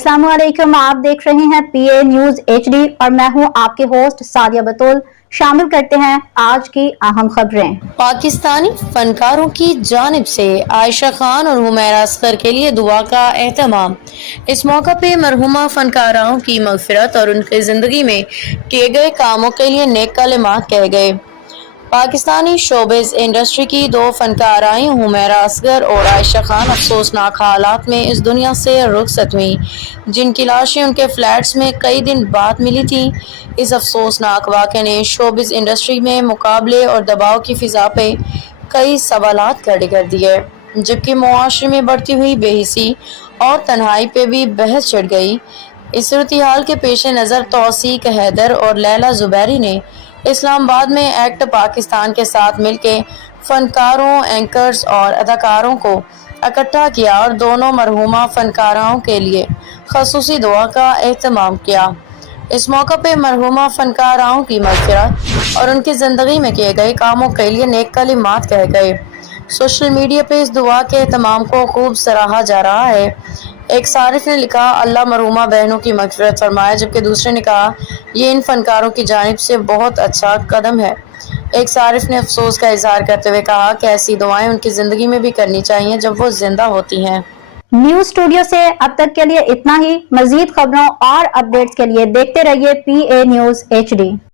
अस्सलाम वालेकुम, आप देख रहे हैं PA न्यूज HD और मैं हूं आपके होस्ट सादिया बतूल। शामिल करते हैं आज की अहम खबरें। पाकिस्तानी फनकारों की जानिब से आयशा खान और हुमैरा असगर के लिए दुआ का एहतमाम। इस मौका पे मरहुमा फनकाराओं की मगफिरत और उनकी जिंदगी में किए गए कामों के लिए नेक कलिमात कहे गए। पाकिस्तानी शोबिज़ इंडस्ट्री की दो फनकाराएं हुमैरा असगर और आयशा खान अफसोसनाक हालात में इस दुनिया से रुखसत हुई, जिनकी लाशें उनके फ्लैट्स में कई दिन बाद मिली थीं। इस अफसोसनाक वाक़े ने शोबिज़ इंडस्ट्री में मुकाबले और दबाव की फ़िज़ा पे कई सवालात खड़े कर दिए, जबकि मुआशरे में बढ़ती हुई बेहिसी और तन्हाई पे भी बहस छिड़ गई। इस सूरत-ए-हाल के पेश नज़र तौसीक हैदर और लैला ज़ुबैरी ने इस्लामाबाद में एक्ट पाकिस्तान के साथ मिलकर फनकारों, एंकर्स और अदाकारों को इकट्ठा किया और दोनों मरहूमा फनकाराओं के लिए खसूसी दुआ का एहतमाम किया। इस मौका पे मरहूमा फनकाराओं की मग़फ़िरत और उनकी ज़िंदगी में किए गए कामों के लिए नेक कलिमात कहे गए। सोशल मीडिया पे इस दुआ के एहतमाम को खूब सराहा जा रहा है। एक सारिफ ने लिखा, अल्लाह मरहूमा बहनों की मग़फ़िरत फरमाए, जबकि दूसरे ने कहा, ये इन फनकारों की जानिब से बहुत अच्छा कदम है। एक सारिफ ने अफसोस का इजहार करते हुए कहा कि ऐसी दुआएं उनकी ज़िंदगी में भी करनी चाहिए जब वो जिंदा होती हैं। न्यूज स्टूडियो से अब तक के लिए इतना ही। मजीद खबरों और अपडेट्स के लिए देखते रहिए PA न्यूज HD।